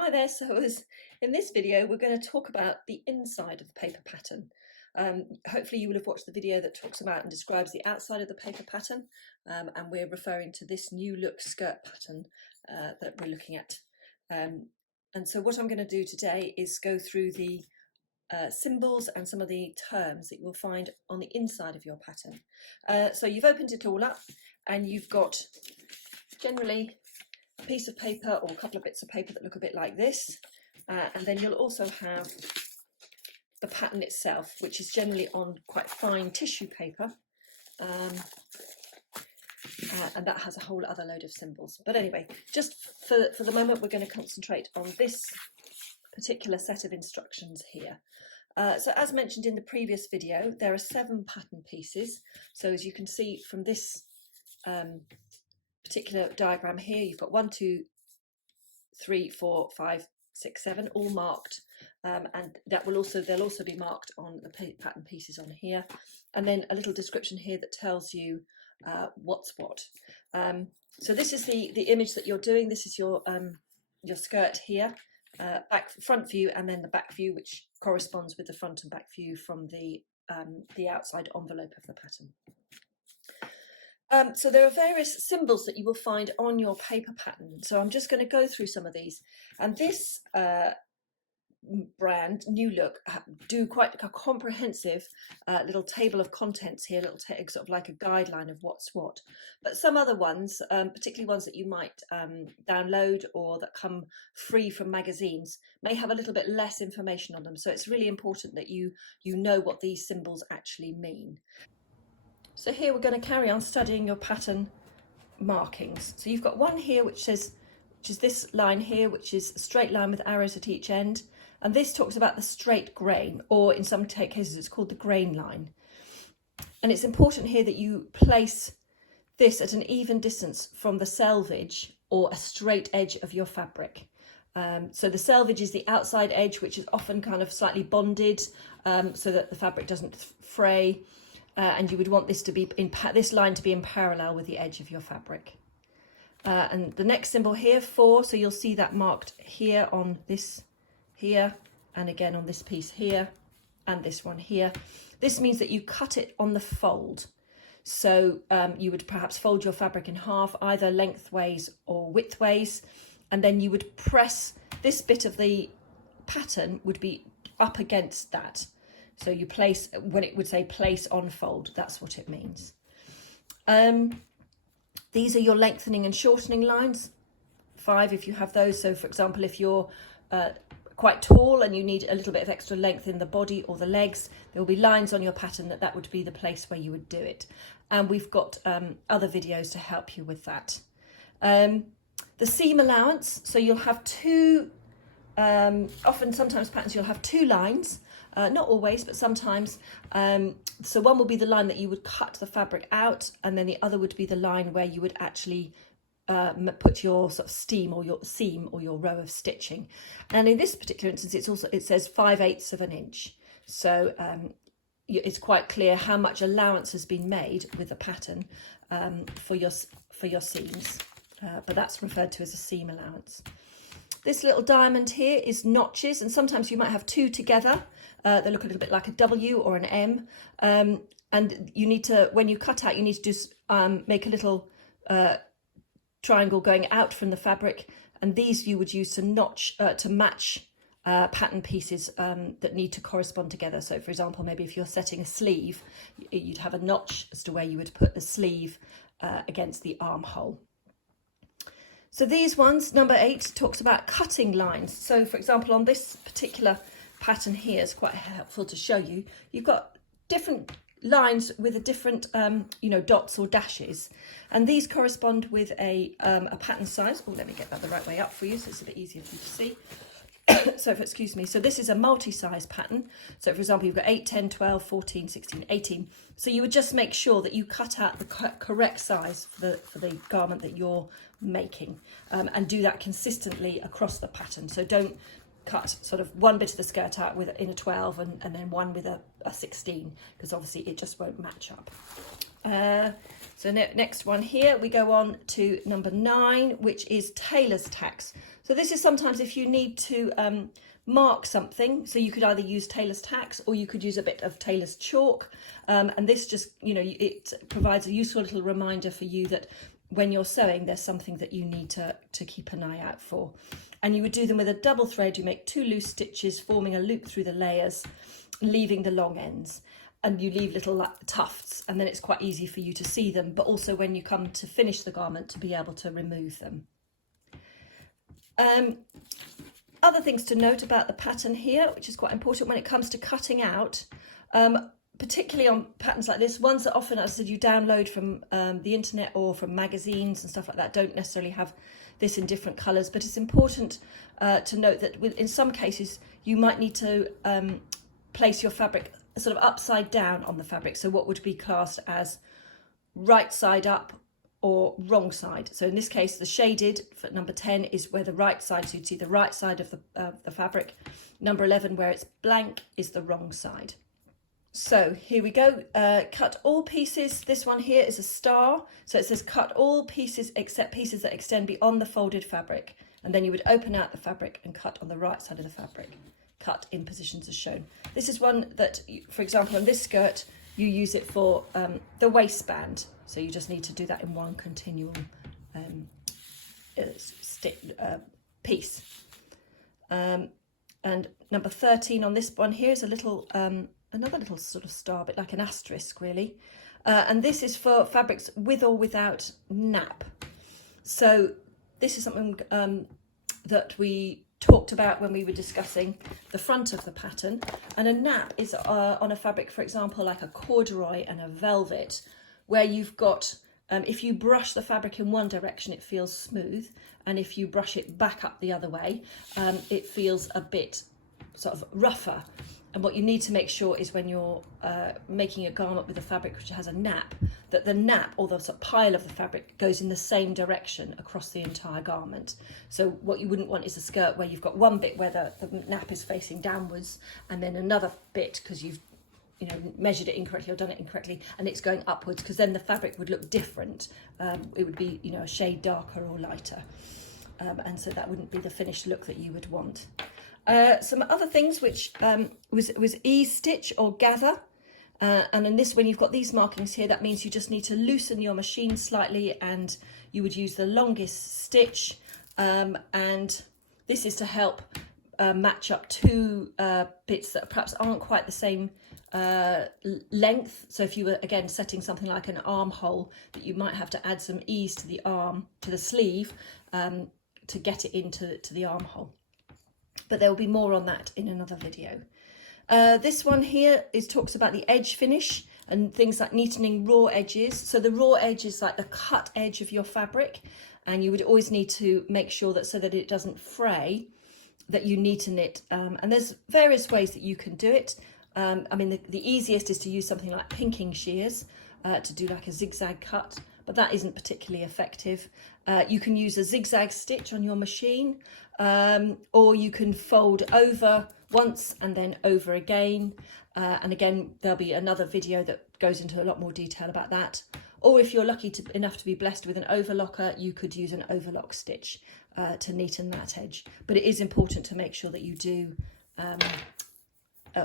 Hi there, as in this video we're going to talk about the inside of the paper pattern. Hopefully you will have watched the video that talks about and describes the outside of the paper pattern, and we're referring to this new look skirt pattern that we're looking at. And so what I'm going to do today is go through the symbols and some of the terms that you will find on the inside of your pattern. So you've opened it all up and you've got generally a piece of paper or a couple of bits of paper that look a bit like this, and then you'll also have the pattern itself, which is generally on quite fine tissue paper, and that has a whole other load of symbols. But anyway, just for the moment we're going to concentrate on this particular set of instructions here. So as mentioned in the previous video, there are 7 pattern pieces. So as you can see from this particular diagram here, you've got 1, 2, 3, 4, 5, 6, 7, all marked, and they'll also be marked on the pattern pieces on here, and then a little description here that tells you what's what. So this is the image that you're doing. This is your skirt here, front view, and then the back view, which corresponds with the front and back view from the outside envelope of the pattern. So there are various symbols that you will find on your paper pattern. So I'm just going to go through some of these. And this brand, New Look, do quite a comprehensive little table of contents here, sort of like a guideline of what's what. But some other ones, particularly ones that you might download or that come free from magazines, may have a little bit less information on them. So it's really important that you know what these symbols actually mean. So here we're going to carry on studying your pattern markings. So you've got one here which is this line here, which is a straight line with arrows at each end, and this talks about the straight grain, or in some cases it's called the grain line. And it's important here that you place this at an even distance from the selvage or a straight edge of your fabric. So the selvage is the outside edge, which is often kind of slightly bonded so that the fabric doesn't fray. And you would want this to be this line to be in parallel with the edge of your fabric. And the next symbol here, 4, so you'll see that marked here on this here, and again on this piece here, and this one here. This means that you cut it on the fold. So you would perhaps fold your fabric in half, either lengthways or widthways, and then you would press this bit of the pattern would be up against that. So you place, when it would say place on fold, that's what it means. These are your lengthening and shortening lines, 5 if you have those. So for example, if you're quite tall and you need a little bit of extra length in the body or the legs, there will be lines on your pattern that would be the place where you would do it. And we've got other videos to help you with that. The seam allowance, so you'll have 2, sometimes patterns you'll have 2 lines. Not always, but sometimes. So one will be the line that you would cut the fabric out, and then the other would be the line where you would actually put your sort of seam or your row of stitching. And in this particular instance, it says 5/8 of an inch. So it's quite clear how much allowance has been made with the pattern for your seams, but that's referred to as a seam allowance. This little diamond here is notches, and sometimes you might have 2 together. They look a little bit like a W or an M, and you need to, when you cut out, you need to just make a little triangle going out from the fabric, and these you would use to match pattern pieces that need to correspond together. So for example, maybe if you're setting a sleeve, you'd have a notch as to where you would put the sleeve against the armhole. So these ones, number 8, talks about cutting lines. So for example, on this particular pattern here, it's quite helpful to show you. You've got different lines with a different, dots or dashes, and these correspond with a pattern size. Oh, let me get that the right way up for you, so it's a bit easier for you to see. Excuse me. So this is a multi-size pattern. So for example, you've got 8, 10, 12, 14, 16, 18. So you would just make sure that you cut out the correct size for the garment that you're making, and do that consistently across the pattern. So don't cut sort of one bit of the skirt out in a 12 and then one with a 16, because obviously it just won't match up. So next one here, we go on to number 9, which is tailor's tacks. So this is sometimes if you need to mark something, so you could either use tailor's tacks or you could use a bit of tailor's chalk, and this just, you know, it provides a useful little reminder for you that when you're sewing there's something that you need to keep an eye out for. And you would do them with a double thread. You make 2 loose stitches forming a loop through the layers, leaving the long ends, and you leave little tufts, and then it's quite easy for you to see them, but also when you come to finish the garment to be able to remove them. Other things to note about the pattern here, which is quite important when it comes to cutting out, particularly on patterns like this, ones that often, as I said, you download from the internet or from magazines and stuff like that, don't necessarily have this in different colours, but it's important to note that in some cases you might need to place your fabric sort of upside down on the fabric, so what would be classed as right side up or wrong side. So in this case, the shaded for number 10 is where the right side, so you'd see the right side of the fabric. Number 11, where it's blank, is the wrong side. So here we go, cut all pieces. This one here is a star, so it says cut all pieces except pieces that extend beyond the folded fabric, and then you would open out the fabric and cut on the right side of the fabric. Cut in positions as shown. This is one that, for example, on this skirt, you use it for the waistband. So you just need to do that in one continual piece. And number 13 on this one here is a little, another little sort of star, a bit like an asterisk really. And this is for fabrics with or without nap. So this is something that we talked about when we were discussing the front of the pattern, and a nap is on a fabric, for example, like a corduroy and a velvet, where you've got, if you brush the fabric in one direction it feels smooth, and if you brush it back up the other way it feels a bit sort of rougher. And what you need to make sure is when you're making a garment with a fabric which has a nap, that the nap or the sort of pile of the fabric goes in the same direction across the entire garment. So what you wouldn't want is a skirt where you've got one bit where the nap is facing downwards, and then another bit because you've measured it incorrectly or done it incorrectly and it's going upwards, because then the fabric would look different. It would be a shade darker or lighter, and so that wouldn't be the finished look that you would want. Some other things which was ease stitch or gather, and in this, when you've got these markings here, that means you just need to loosen your machine slightly, and you would use the longest stitch, and this is to help match up 2 bits that perhaps aren't quite the same length. So if you were again setting something like an armhole, that you might have to add some ease to the arm, to the sleeve, to get it into the armhole. But there will be more on that in another video. This one here talks about the edge finish and things like neatening raw edges. So the raw edge is like the cut edge of your fabric, and you would always need to make sure that so that it doesn't fray, that you neaten it. And there's various ways that you can do it. I mean, the easiest is to use something like pinking shears to do like a zigzag cut, but that isn't particularly effective. You can use a zigzag stitch on your machine, or you can fold over once and then over again. And again, there'll be another video that goes into a lot more detail about that. Or if you're lucky enough to be blessed with an overlocker, you could use an overlock stitch to neaten that edge. But it is important to make sure that you do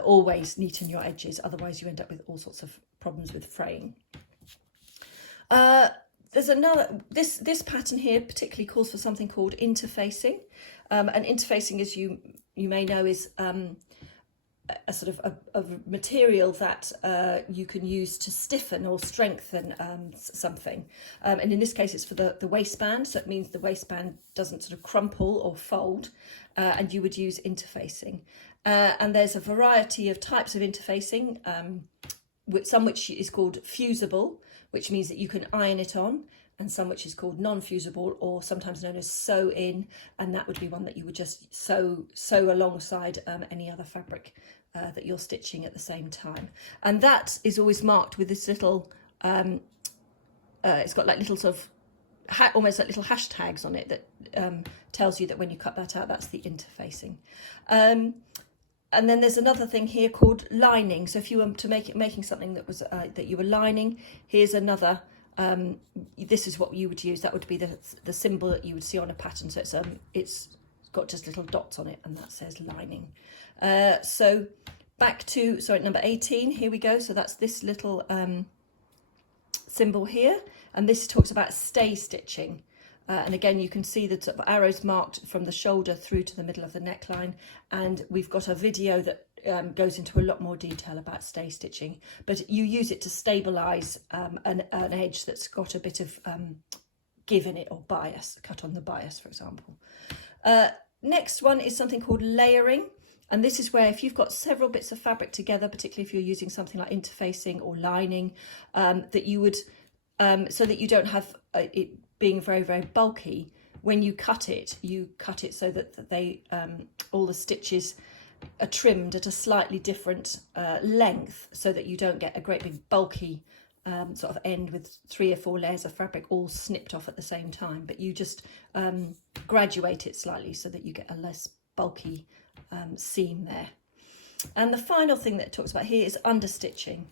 always neaten your edges, otherwise you end up with all sorts of problems with fraying. There's another, this pattern here particularly calls for something called interfacing, and interfacing, as you may know, is a sort of a material that you can use to stiffen or strengthen something, and in this case it's for the waistband, so it means the waistband doesn't sort of crumple or fold, and you would use interfacing. And there's a variety of types of interfacing, some which is called fusible, which means that you can iron it on, and some which is called non-fusible, or sometimes known as sew in, and that would be one that you would just sew alongside any other fabric that you're stitching at the same time. And that is always marked with this little, it's got like little sort of, almost like little hashtags on it that tells you that when you cut that out, that's the interfacing. and then there's another thing here called lining. So if you were to making something that was that you were lining, here's another. This is what you would use. That would be the symbol that you would see on a pattern. So it's got just little dots on it, and that says lining. So back to number 18. Here we go. So that's this little symbol here, and this talks about stay stitching. And again, you can see the sort of arrows marked from the shoulder through to the middle of the neckline. And we've got a video that goes into a lot more detail about stay stitching. But you use it to stabilise an edge that's got a bit of give in it, or bias, cut on the bias, for example. Next one is something called layering. And this is where if you've got several bits of fabric together, particularly if you're using something like interfacing or lining, that you would, so that you don't have it being very, very bulky, when you cut it so that they all the stitches are trimmed at a slightly different length, so that you don't get a great big bulky sort of end with 3 or 4 layers of fabric all snipped off at the same time, but you just graduate it slightly so that you get a less bulky seam there. And the final thing that it talks about here is understitching,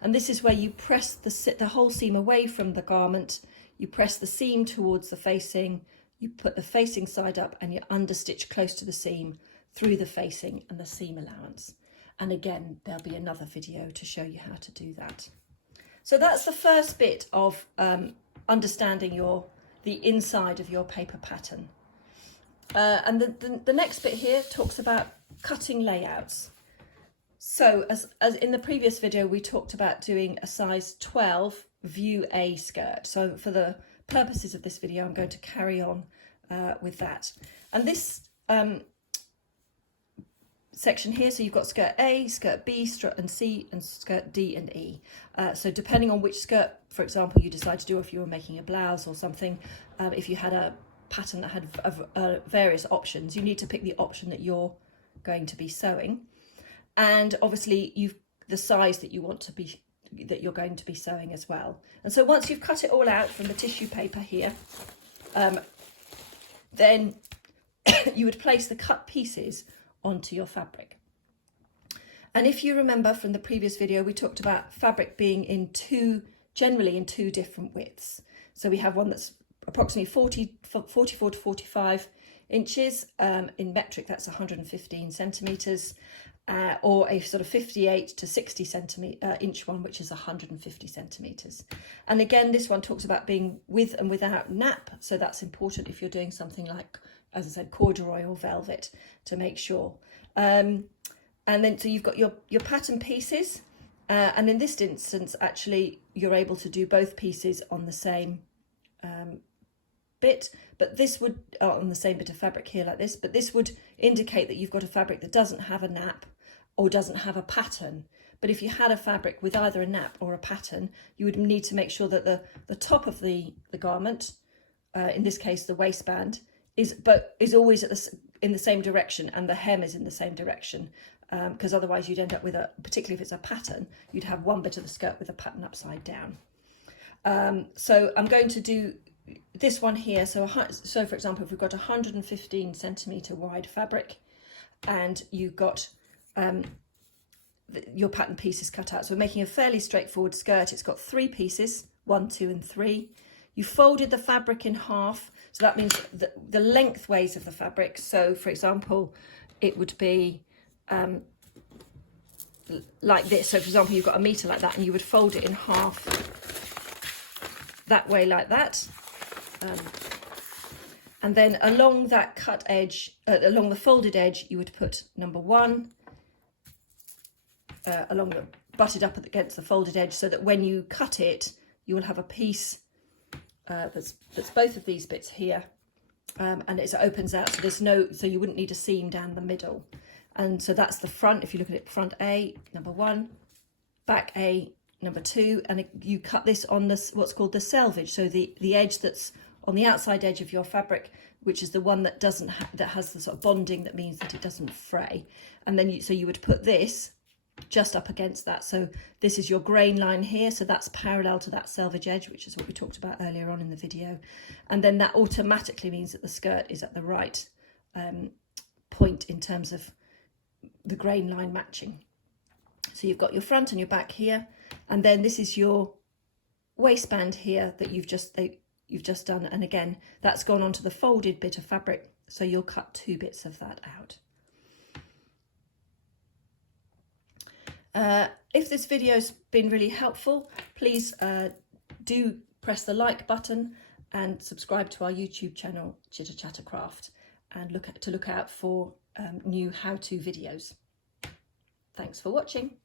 and this is where you press the whole seam away from the garment. You press the seam towards the facing, you put the facing side up, and you understitch close to the seam through the facing and the seam allowance. And again, there'll be another video to show you how to do that. So that's the first bit of understanding the inside of your paper pattern. And the next bit here talks about cutting layouts. So as in the previous video, we talked about doing a size 12 view A skirt. So for the purposes of this video, I'm going to carry on with that. And this section here, so you've got skirt A, skirt B, skirt and C, and skirt D and E. So depending on which skirt, for example, you decide to do, if you were making a blouse or something, if you had a pattern that had various options, you need to pick the option that you're going to be sewing. And obviously the size that you want to be, that you're going to be sewing as well. And so once you've cut it all out from the tissue paper here, then you would place the cut pieces onto your fabric. And if you remember from the previous video, we talked about fabric being generally in two different widths. So we have one that's approximately 44 to 45 inches. In metric, that's 115 centimetres. Or a sort of 58 to 60 inch one, which is 150 centimetres. And again, this one talks about being with and without nap. So that's important if you're doing something like, as I said, corduroy or velvet, to make sure. And then so you've got your pattern pieces. And in this instance, actually, you're able to do both pieces on the same bit, but this would, on the same bit of fabric here like this, but this would indicate that you've got a fabric that doesn't have a nap or doesn't have a pattern. But if you had a fabric with either a nap or a pattern, you would need to make sure that the top of the garment, in this case the waistband, is always in the same direction, and the hem is in the same direction, because otherwise you'd end up with particularly if it's a pattern, you'd have one bit of the skirt with a pattern upside down. So I'm going to do this one here. So for example, if we've got 115 centimetre wide fabric, and you've got your pattern pieces cut out. So we're making a fairly straightforward skirt. It's got 3 pieces, 1, 2 and 3. You folded the fabric in half. So that means the lengthways of the fabric. So for example, it would be like this. So for example, you've got a metre like that, and you would fold it in half that way like that. And then along that cut edge, along the folded edge, you would put number 1 butted up against the folded edge, so that when you cut it, you will have a piece that's both of these bits here, and it opens out, so you wouldn't need a seam down the middle. And so that's the front. If you look at it, front A, number 1, back A, number 2, and you cut this on what's called the selvage, so the edge that's on the outside edge of your fabric, which is the one that that has the sort of bonding that means that it doesn't fray. And then you would put this just up against that. So this is your grain line here, so that's parallel to that selvage edge, which is what we talked about earlier on in the video. And then that automatically means that the skirt is at the right point in terms of the grain line matching. So you've got your front and your back here, and then this is your waistband here that you've just done, and again that's gone onto the folded bit of fabric, so you'll cut 2 bits of that out. If this video's been really helpful, please do press the like button and subscribe to our YouTube channel, Chitter Chatter Craft, and look out for new how-to videos. Thanks for watching.